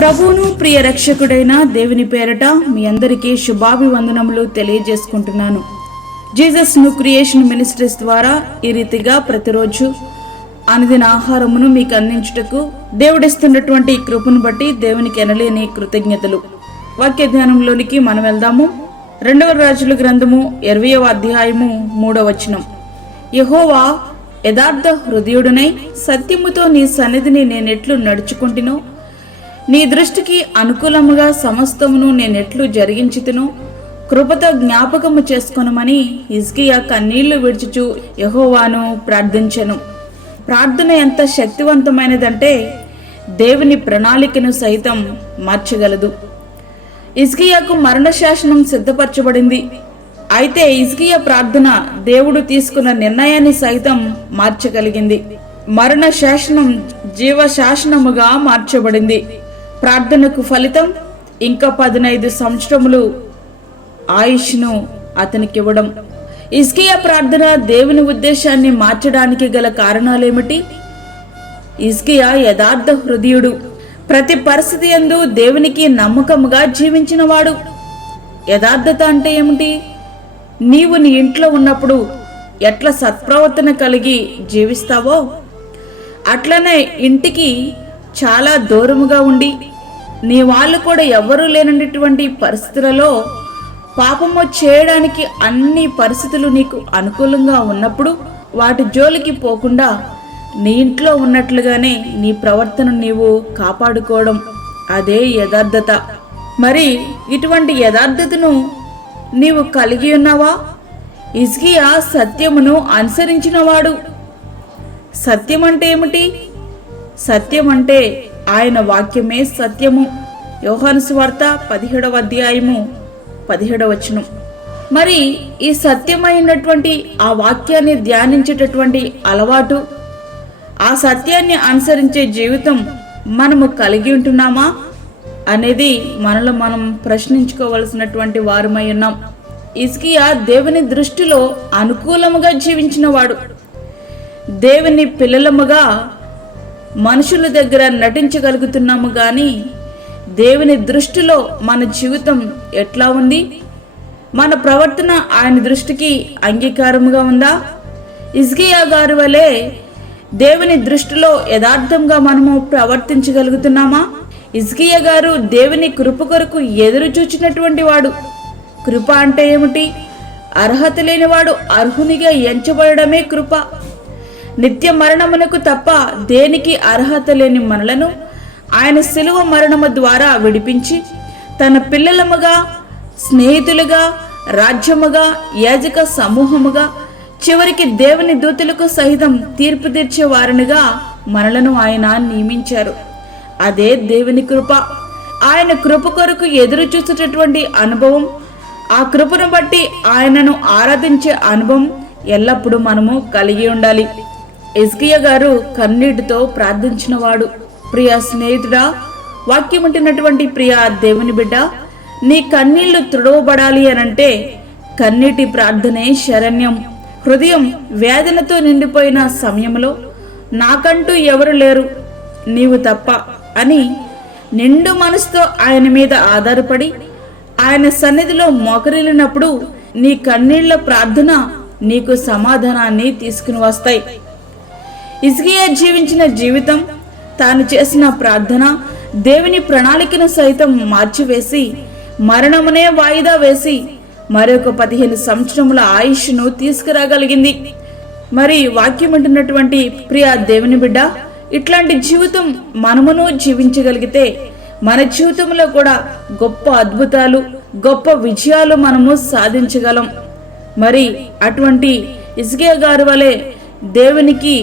ప్రభువును ప్రియ రక్షకుడైన దేవుని పేరట మీ అందరికీ శుభాభివందనములు తెలియజేసుకుంటున్నాను. జీసస్ న్యూ క్రియేషన్ మినిస్ట్రీస్ ద్వారా ఈ రీతిగా ప్రతిరోజు అనుదిన ఆహారమును మీకు అందించుటకు దేవుడిస్తున్నటువంటి ఈ కృపను బట్టి దేవునికి ఎనలేని కృతజ్ఞతలు. వాక్య ధ్యానంలోనికి మనం వెళ్దాము. 2వ రాజుల గ్రంథము 20వ అధ్యాయము 3వ వచనం. యెహోవా యథార్థ హృదయుడునై సత్యముతో నీ సన్నిధిని నేనెట్లు నడుచుకుంటునో, నీ దృష్టికి అనుకూలముగా సమస్తమును నేనెట్లు జరిగించుతునో కృపతో జ్ఞాపకము చేసుకొనమని హిజ్కియా కన్నీళ్లు విడుచుచు యెహోవాను ప్రార్థించెను. ప్రార్థన ఎంత శక్తివంతమైనదంటే దేవుని ప్రణాళికను సైతం మార్చగలదు. హిజ్కియాకు మరణ శాసనం సిద్ధపరచబడింది. అయితే హిజ్కియా ప్రార్థన దేవుడు తీసుకున్న నిర్ణయాన్ని సైతం మార్చగలిగింది. మరణ శాసనం జీవ శాసనముగా మార్చబడింది. ప్రార్థనకు ఫలితం ఇంకా 15 సంవత్సరములు ఆయుష్ను అతనికి ఇవ్వడం. హిజ్కియా ప్రార్థన దేవుని ఉద్దేశాన్ని మార్చడానికి గల కారణాలేమిటి? హిజ్కియా యథార్థ హృదయుడు, ప్రతి పరిస్థితి యందు దేవునికి నమ్మకముగా జీవించినవాడు. యథార్థత అంటే ఏమిటి? నీవు నీ ఇంట్లో ఉన్నప్పుడు ఎట్లా సత్ప్రవర్తన కలిగి జీవిస్తావో అట్లనే ఇంటికి చాలా దూరముగా ఉండి నీ వాళ్ళు కూడా ఎవరూ లేనటువంటి పరిస్థితులలో పాపము చేయడానికి అన్ని పరిస్థితులు నీకు అనుకూలంగా ఉన్నప్పుడు వాటి జోలికి పోకుండా నీ ఇంట్లో ఉన్నట్లుగానే నీ ప్రవర్తన నీవు కాపాడుకోవడం, అదే యథార్థత. మరి ఇటువంటి యథార్థతను నీవు కలిగి ఉన్నావా? హిజ్కియా సత్యమును అనుసరించినవాడు. సత్యం అంటే ఏమిటి? సత్యం అంటే ఆయన వాక్యమే సత్యము. యోహాను సువార్త 17వ అధ్యాయము 17వ వచనం. మరి ఈ సత్యమైనటువంటి ఆ వాక్యాన్ని ధ్యానించేటటువంటి అలవాటు, ఆ సత్యాన్ని అనుసరించే జీవితం మనము కలిగి ఉంటున్నామా అనేది మనలో మనం ప్రశ్నించుకోవలసినటువంటి వారమై ఉన్నాం. హిజ్కియా దేవుని దృష్టిలో అనుకూలముగా జీవించినవాడు. దేవుని పిల్లలముగా మనుషుల దగ్గర నటించగలుగుతున్నాము, కానీ దేవుని దృష్టిలో మన జీవితం ఎట్లా ఉంది? మన ప్రవర్తన ఆయన దృష్టికి అంగీకారముగా ఉందా? హిజ్కియా గారి వలె దేవుని దృష్టిలో యథార్థంగా మనము ప్రవర్తించగలుగుతున్నామా? హిజ్కియా గారు దేవుని కృప కొరకు ఎదురు చూచినటువంటి వాడు. కృప అంటే ఏమిటి? అర్హత లేనివాడు అర్హునిగా ఎంచబడమే కృప. నిత్య మరణమునకు తప్ప దేనికి అర్హత లేని మనలను ఆయన శిలువ మరణము ద్వారా విడిపించి తన పిల్లలముగా, స్నేహితులుగా, రాజ్యముగా, యాజక సమూహముగా, చివరికి దేవుని దూతలకు సహితం తీర్పు తీర్చే వారినిగా మనలను ఆయన నియమించారు. అదే దేవుని కృప. ఆయన కృప కొరకు ఎదురు చూసేటటువంటి అనుభవం, ఆ కృపను బట్టి ఆయనను ఆరాధించే అనుభవం ఎల్లప్పుడూ మనము కలిగి ఉండాలి. హిజ్కియా గారు కన్నీటితో ప్రార్థించినవాడు. ప్రియ స్నేహితుడా, వాక్యం ఉంటున్నటువంటి ప్రియ దేవుని బిడ్డ, నీ కన్నీళ్లు తుడవబడాలి అనంటే కన్నీటి ప్రార్థనే శరణ్యం. హృదయం వేదనతో నిండిపోయిన సమయంలో నాకంటూ ఎవరు లేరు నీవు తప్ప అని నిండు మనసుతో ఆయన మీద ఆధారపడి ఆయన సన్నిధిలో మోకరిల్లినప్పుడు నీ కన్నీళ్ల ప్రార్థన నీకు సమాధానాన్ని తీసుకుని వస్తాయి. హిజ్కియా జీవించిన జీవితం, తాను చేసిన ప్రార్థన దేవుని ప్రణాళికను సైతం మార్చివేసి మరణమునే వాయిదా వేసి మరొక 15 సంవత్సరముల ఆయుష్ను తీసుకురాగలిగింది. మరి వాక్యం ఉంటున్నటువంటి ప్రియ దేవుని బిడ్డ, ఇట్లాంటి జీవితం మనమును జీవించగలిగితే మన జీవితంలో కూడా గొప్ప అద్భుతాలు, గొప్ప విజయాలు మనము సాధించగలం. మరి అటువంటి హిజ్కియా గారి వలె దేవునికి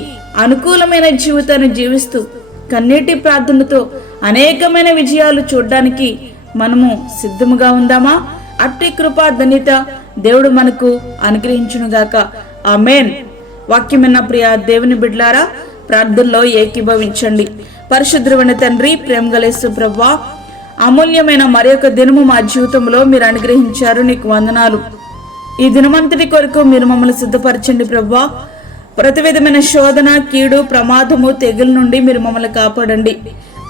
అనుకూలమైన జీవితాన్ని జీవిస్తూ కన్నీటి ప్రార్థనతో అనేకమైన విజయాలు చూడడానికి మనము సిద్ధముగా ఉందామా? అట్టి కృపా ధన్యత దేవుడు మనకు అనుగ్రహించునుగాక. ఆమేన్. వాక్యమైన ప్రియ దేవుని బిడ్డలారా, ప్రార్థనలో ఏకీభవించండి. పరిశుద్ధమైన తండ్రి, ప్రేమగల యేసు ప్రభువా, అమూల్యమైన మరొక దినము మా జీవితంలో మీరు అనుగ్రహించారు, నీకు వందనాలు. ఈ దినమంతటి కొరకు మీరు మమ్మల్ని సిద్ధపరచండి ప్రభువా. ప్రతి విధమైన శోధన, కీడు, ప్రమాదము, తెగుల నుండి మీరు మమ్మల్ని కాపాడండి.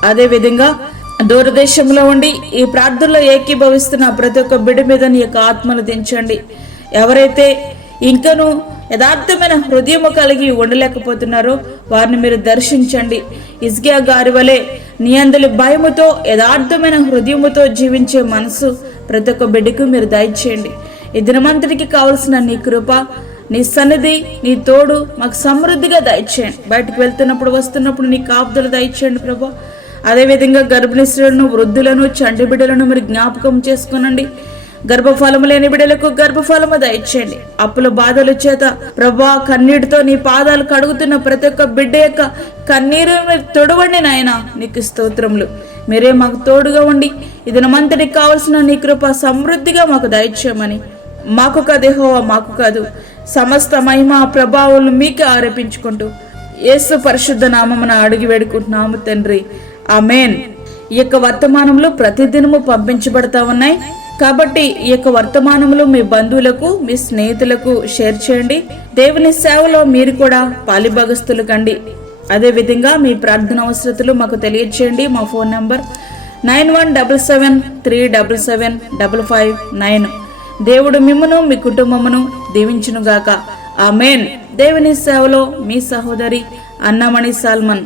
అదే విధంగా దూరదేశంలో ఉండి ఈ ప్రార్థనలో ఏకీభవిస్తున్న ప్రతి ఒక్క బిడ్డ మీద నీ యొక్క ఆత్మను దించండి. ఎవరైతే ఇంకనూ యథార్థమైన హృదయము కలిగి ఉండలేకపోతున్నారో వారిని మీరు దర్శించండి. హిజ్కియా గారి వలె నీ అందలి భయముతో యథార్థమైన హృదయముతో జీవించే మనసు ప్రతి ఒక్క బిడ్డకు మీరు దయచేయండి. ఈ దినమంతటికి కావలసిన నీ కృప, నీ సన్నిధి, నీ తోడు మాకు సమృద్ధిగా దయచేయండి. బయటకు వెళ్తున్నప్పుడు వస్తున్నప్పుడు నీ కాపుదలు దయచేయండి ప్రభా. అదేవిధంగా గర్భిణీ స్త్రీలను, వృద్ధులను, చంటి బిడ్డలను మీరు జ్ఞాపకం చేసుకునండి. గర్భఫలము లేని బిడ్డలకు గర్భఫలము దయచేయండి. అప్పుల బాధల చేత ప్రభా కన్నీటితో నీ పాదాలు కడుగుతున్న ప్రతి ఒక్క బిడ్డ యొక్క కన్నీరు మీరు తొడవండి నాయన. నీకు స్తోత్రములు. మీరే మాకు తోడుగా ఉండి ఈ దినమంతటికి కావలసిన నీ కృప సమృద్ధిగా మాకు దయచేయమని, మాకు కాదు యెహోవా, మాకు కాదు, సమస్త మహిమ ప్రభావాలను మీకే ఆరోపించుకుంటూ యేసు పరిశుద్ధ నామమున అడిగి వేడుకుంటున్నాము తండ్రి, ఆమేన్. ఈ యొక్క వర్తమానములు ప్రతిదినము పంపించబడతా ఉన్నాయి కాబట్టి ఈ యొక్క వర్తమానములు మీ బంధువులకు, మీ స్నేహితులకు షేర్ చేయండి. దేవుని సేవలో మీరు కూడా పాలిభాగస్తులు కండి. అదేవిధంగా మీ ప్రార్థన అవసరతలు మాకు తెలియచేయండి. మా ఫోన్ నంబర్ 9177377559. దేవుడు మిమ్మును మీ కుటుంబమును దీవించునుగాక. ఆమేన్. దేవుని సేవలో మీ సహోదరి అన్నమణి సాల్మన్.